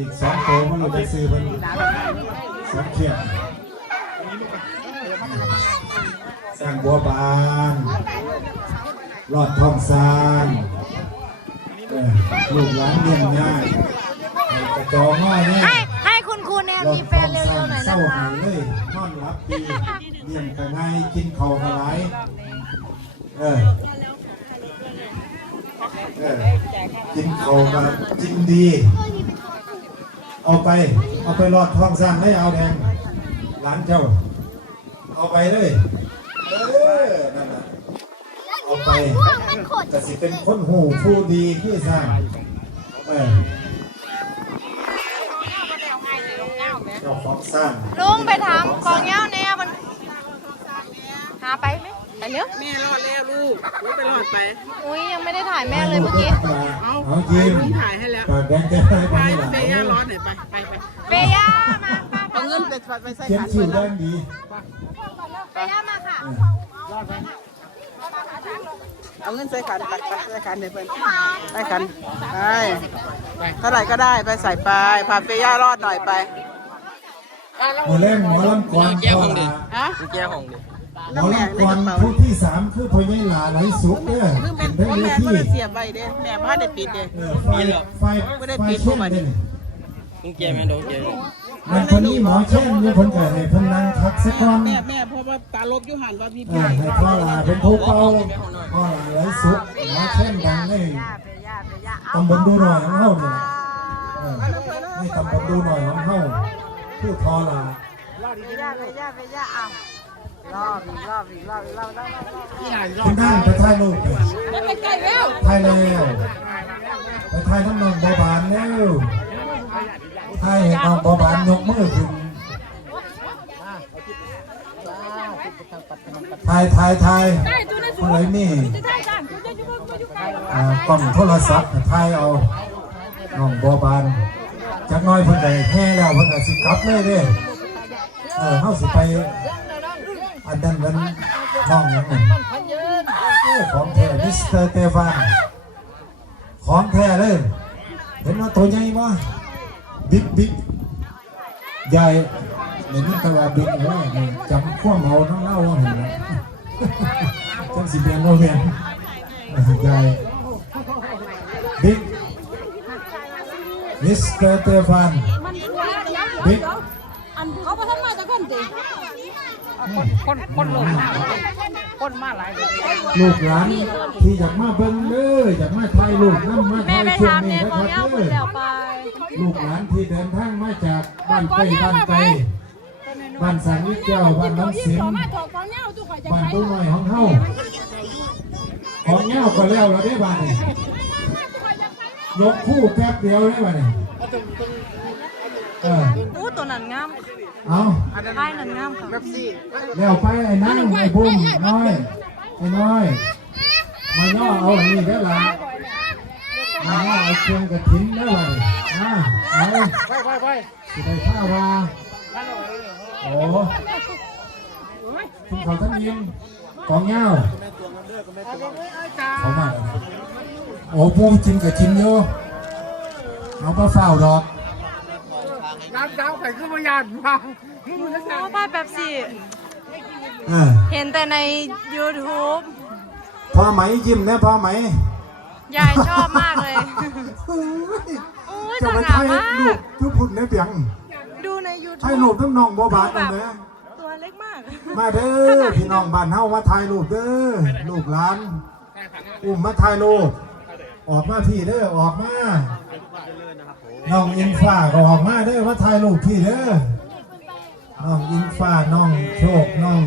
อีกสองตัวมันเราจะซื้อมันสองเขียดสร้างบัวบานรอดทองซานเออลูกหลานเลี้ยงง่ายให้กระจองง่ายเนี่ยให้ให้คุณครูแนวรอมีดแฟทอนงเร็ซาวนๆหน่อยเศร้านะคะหายเลยนอนรับดีเลี้ยงกันง่ายกินข้าวกันหลายเออเออกินข้าวกันกินดี เอาไป เอาไปรอดท้องสร้างให้เอาแดงหลานเจ้า เอาไปเลยเออนั่นน่ะเอาไปแต่สิเป็นคนหูผู้ดีที่สร้างเออเจ้าของสร้างลุงไปถามกองเงี้ยวแนวมันหาไปไหม ไปเร็ว แม่รอดแล้วลูกลูกไปรอดไป อุ้ยยังไม่ได้ถ่ายแม่เลยเมื่อกี้ เอาเอากินถ่ายให้แล้วปากแดงแก้ให้ไปไปหลังเฟย่ารอดหน่อยไปไปไปเปย่ามาป้าเอาเงินไปไปใส่เขียนขันชื่อไปแดงดีเปย่ามาค่ะเอาเงินใส่ขันไปไปใส่ขันเดี๋ยวเพิ่นใส่ขันไปเท่าไหร่ก็ได้ไปใส่ไปพาเฟย่ารอดหน่อยไปหมอเล่นหมอลำกรพ่อลาฮะแก้ของดิ หมอลำกรผู้ที่สามคือพ่อใหญ่หลาไหลสุกเด้อคือเป็เป็นนเด้พ่ออแม่ที่ก็เสียบใบเด้แม่พ่อได้ปิดเด้ เออไฟไฟไฟเช่นเด้อมึงแก้ไหมโดนแก้มันคนนี้หมอเช่นอยู่คนเกิดให้เพิ่นนั่งพักสักก่อน แม่แม่เพราะว่าตาลบอยู่หันว่าพี่เอพี่อให้พ่อลาเป็นผู้เป่าพ่อลาไหลสุกหมอเช่นดังในตำบลดูหน่อยของเฮานี่ล่ะเออให้ตำบลดูหน่อยของเฮาผู้ทอลาเฟย่าเฟย่าเฟย่าเอา รอบอีกรอบอีกรอบอีกรอบรอบรอบคุณด้านไปถ่ายรูปไปไปใกล้แล้วถ่ายแล้วไปถ่ายน้ำนองบอบานแล้วถ่ายให้น้องบอบานยกมือขึ้นถ่ายถ่ายถ่ายอะไรนี่อ่ากล้องโทรศัพท์ถ่ายเอาน้องบอบานจักหน้อยเพิ่นได้แห่แล้วเพิ่นก็สิกลับเลยเด้เออเฮาสิไป อันนั้นมันน้องยังไงของแท้มิสเตอร์เตฟานของแท้เลย เห็นว่าตัวใหญ่ปะบิ๊กบิ๊กใหญ่เดี๋ยวนี้ตะวันบิ๊กเออนี่จำข้วงเอาทั้งเล่าว่าเห็นไหมจังสิเบียนโนเวียนใหญ่บิ๊กมิสเตอร์เตฟานบิ๊ก คนคนลงคนมาหลายเลยลูกหลานที่อยากมาเบิ่งเด้ออยากมาถ่ายรูปน้ำมาแม่ถ่ายช่วงถามนี้แนะครับเงี้ยวเด้อลูกหลานที่เดินทางมาจากบ้านใกล้บ้านไกลบ้านสังวิเจ้าบ้านน้ำเสิงมาถอดกองเงาทุกคนจะบ้านตู้น้อยของเฮาของเงาก็แล้วเราได้บ้านนี่ยกคู่แป๊บเดียวได้บ้านนี่เออ นั้นงามเอาท้ายนั้นงามค่ะแบบซี่แล้วไปไอ้นั่งไอ้บุ้มน้อยไอ้น้อย มาย่อเอาอันนี้ได้อละมาย่อเอาเครื่องกระถิ่นได้อเลยมาเอาไปไปไปสิไปข้าวว่าโอ้คุณเขาท่านยิ้มกองเงาเขามาโอ้ปูจินกับจินโยเอาไปเฝ้าดอก น้ำเจ้าไข่ขึ้นมายานฟังโอ้ป้าแบบสิเออเห็นแต่ใน YouTube พอไหมยิ้มนะพอไหมยายชอบมากเลย เฮ้ยโอ้ยสจะไปง่าถ่ายมากรูปทุกพุ่นในเปียงดูใน ถ่าย YouTube รูปน้ำนองบัวบานแบนั่นบเลยตัวเล็กมาก มาเด้อพี่น้องบ้านเฮามาถ่ายรูปเด้อลูกหลาน อุ้มมาถ่ายรูปออกมาพี่เด้อออกมา น้องอิงฟ้าก็ออกมาเด้อมาถ่ายรูปพี่เด้อน้องอิงฟ้าน้องโชคน้อง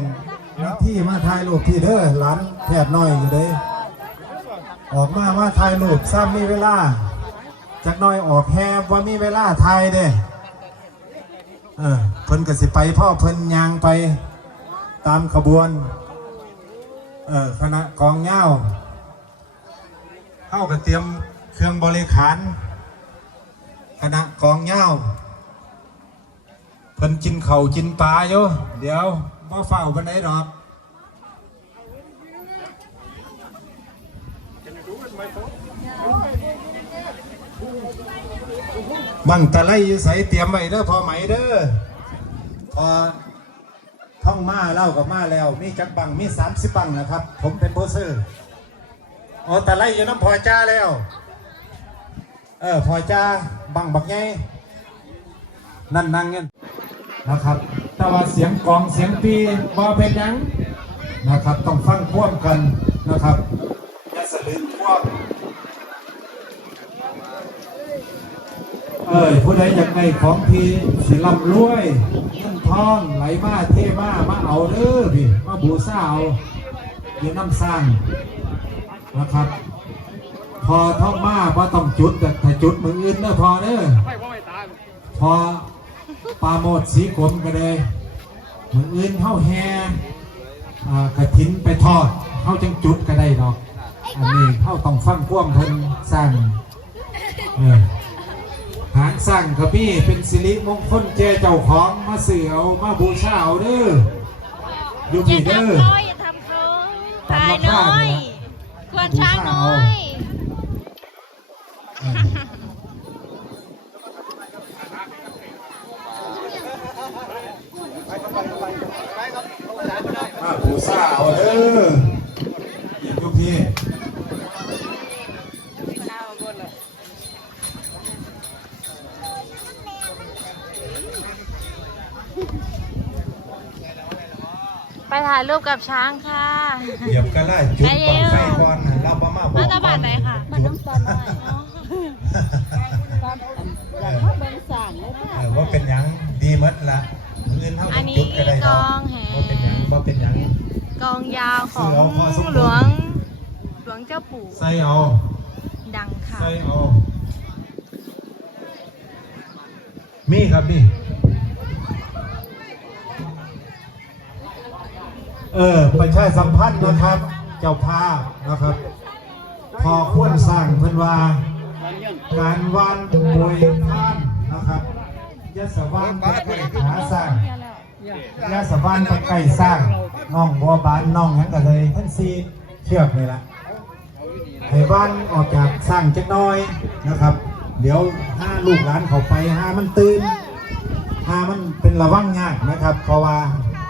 นักที่มาถ่ายรูปพี่เด้อหลานแทบน้อยอยู่เด้อออกมามาถ่ายรูปซ้ำมีเวลาจักน้อยออกแฮบว่ามีเวลาถ่ายเด้อเออเพิ่นก็สิไปพ่อเพิ่นยางไปตามขบวนเออคณะกองเงาเข้าก็เตรียมเครื่องบริขาร คณะกองเงาเพิ่นกินเขาวกินปลาอยู่เดี๋ยวบ่เฝ้าบันไดดอกบังตะไลอยู่เตรียมไว้เด้อพอไหมเด้อพอท่องมาเล่ากับมาแล้ว มีจักบังมีสามสิบบังนะครับ ผมเป็นโบเซอร์โอ้ตะไลอยู่น้ำพอจ้าแล้ว เออพอจ้าบังบักไงนั่นนั่งเงี้ยนะครับ แต่ว่าเสียงกลองเสียงปีบ่เป็นยังนะครับ ต้องฟังพ่วมกันนะครับอย่าสลืมพ่วมเอ้ยผู้ใดอยากได้ของพี่สิลำรวยเงินทองไหลมาเทมามาเอาเด้อพี่มาบูชาเอาอยู่น้ำสร้างนะครับ พอท่องมาพอต้องจุดแต่ถ้าจุดมืออื่นเด้อพอเด้อพอปลาโมดสีกลมก็เลยมืออื่นเข้าแฮอ่ากระถินไปทอดเข้าจังจุดก็ได้ดอกอันนี้เข้าต้องฟังพ่วงเพิ่นสร้างเออหางสั่งกับพี่เป็นสิริมงคลแก่เจ้าของมาเสือเอามาบูชาเอาเด้ออยู่อย่าพี่เด้อทำเขาอย่าทำเขาตายน้อยควรช้างน้อย มาบูชาเอาเด้ออยู่พี่ ไปถ่ายรูปกับช้างค่ะเหยียบกันไล่จุดบังไฟก่อนเราประมาบอรักฐบาลไหนค่ะมันน้ำตาลน้อยอยากเข้าเบิ่งสร้างเลยค่ะเออว่าเป็นหยังดีหมัดละเงินเท่าอันนี้จุดก็ได้กเนาะองแหว่าเป็นหยังว่าเป็นหยังกองยาวของเสือพอสมควรหลวงหลวงเจ้าปู่ใส่เอาดังค่ะใส่เอามีครับมี เออประชาสัมพันธ์นะครับ เจ้าภาพนะครับ พอควรสร้างเพิ่นว่าการวานมวยท่านนะครับยะสวานไปใกล้ขาสร้างยะสวานไปใกล้สร้างน้องบัวบานน้องหยังก็เลยทั้งซีเชือกเลยละให้บ้านออกจากสร้างจักน้อยนะครับ เดี๋ยวห้าลูกหลานเขาไปห้ามันตื่นห้ามันเป็นระวังยากนะครับ เพราะว่า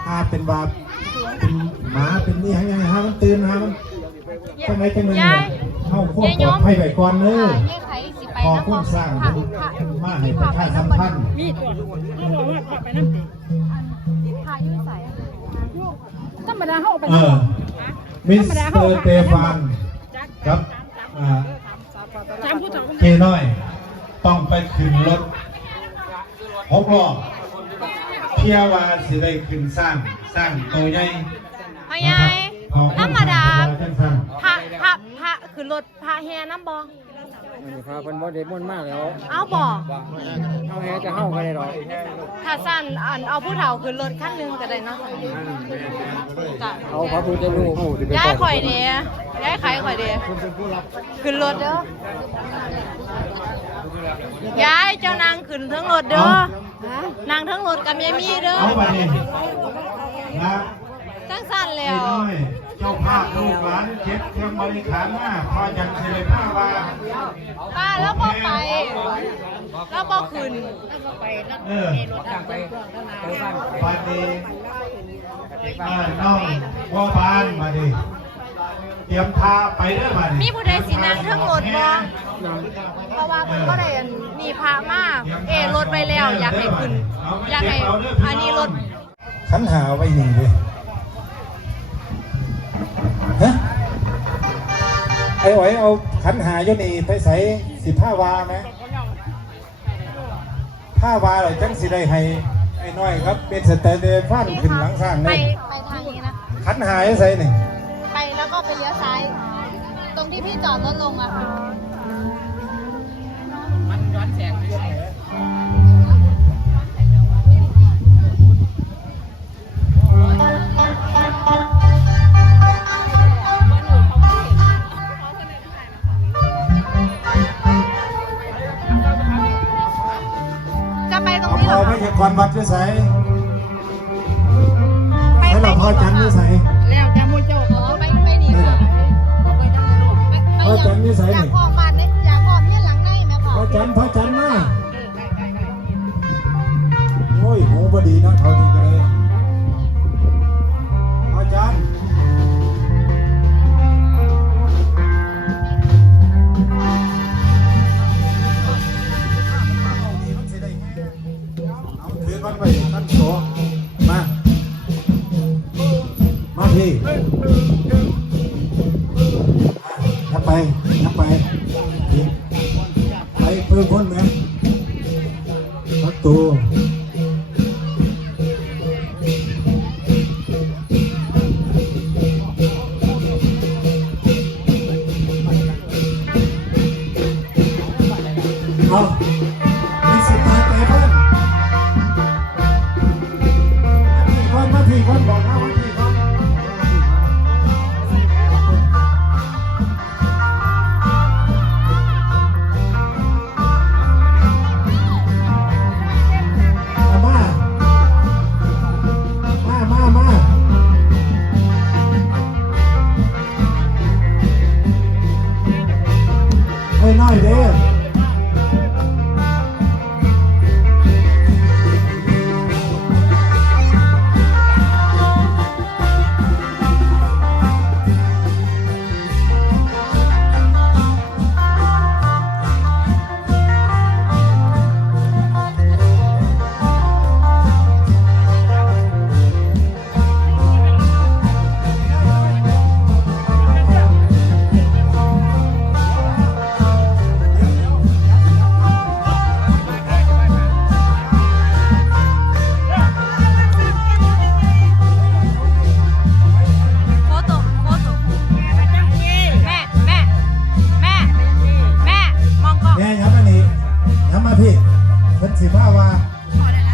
ห้าเป็นบาป หมาเป็นนี่ให้ห้ามันตื่นห้ามันจังไรจังไรยายเข้าควบปลอดภัยไว้ก่อนเด้อยายไขสิไปพอนะคุณสร้างเป็นมาให้ประชาสัมพันธ์มีตัวเขาบอกว่าขับไปน้ำติพายุใส่ธรรมดาเขาเอาไปเออมิสเตอร์เตฟานครับอ่าถามผู้เฒ่าเคน้อย ต้องไปขึ้นรถหกล้อเพียว่าสิได้ขึ้นสร้าง สร้างตัวใหญ่พ่อยายขอบธรรมดาจังซั่นพระพระพระคือรถพระแห่น้ำบอพาเป็นบ่เด็กมันมากแล้วเอาบอเอาแฮจะเข้ากันได้หรอถ้าสั้นอันเอาผู้เฒ่าคือรถขั้นหนึงก็ได้เนาะจ้ะเอาพระพุทธรูปย้ายข่อยเดียย้ายไข่ข่อยเดียขึ้นรถเด้อย้ายเจ้านางขึ้นทั้งรถเด้อนางทั้งรถกับยายมีเด้อ เอาไปนี่นะจังสั้นเคแล้วน้อย เจ้าภาพลูกหลานเจ็บเครื่องบริขารมาพอยังสิเลยผ้าว่าป้าแล้วบ่ไป แล้วบ่ขึ้นเออปาดีอ่าน้องบัวบานมาดิเตรียมพาไปเด้อมาดิมีผู้ใดสินั่งทั้งรถบ่ เพราะว่าเพิ่นก็ได้มีพระมาเอรถไปแล้วอยากให้ขึ้น อยากให้อันนี้รถ ขันหาไว้นี่เลยฮะไอ้ไหวเอาขันหาอยู่นี่ไปใส่สิผ้าวาไหมผ้าวาเหรอจังสิได้ให้ไอ้น้อยครับ เป็นสเตนเดฟันขึ้นหลังสร้างไปเลยไปทางนี้นะ ขันหาให้ใส่นี่ ไปแล้วก็ไปเลี้ยวซ้าย ตรงที่พี่จอดรถลงอะค่ะ อยากรวัดด้วยใส่ให้เราพ่อจันด้วยใส่แล้วจะมุ่งโจกเขอไปไปนี่ค่พ่อจันด้วยใส่อยากพ่อมาเนี่ยอยากพ่อเนี่ยหลังในแม่พ่อพ่อจันพ่อจันมาโอ้ยโหบดีนะเขาดีกันเลย levando mesmo. À toa. ขอได้แล้ว